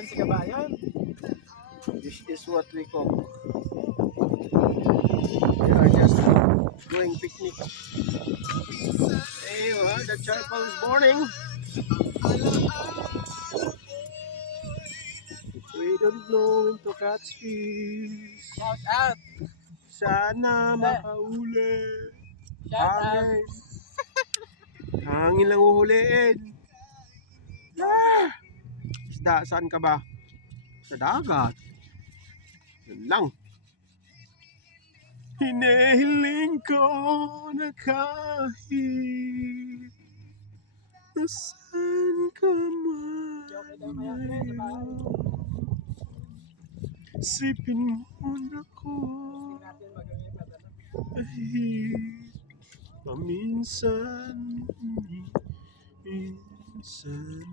dyan si Kabayan. This is what we cook. We are just going picnic. Hey, the charcoal is burning. We don't know when to catch fish. Shout out! Sana makauli. Shout out! Hangin. Hangin lang uhuliin. Ah! Isda, saan ka ba? Sa dagat. Yan lang. Hinihiling ko na kahit nasaan ka man ngayon, sipin mo na ko kahit paminsan, minsan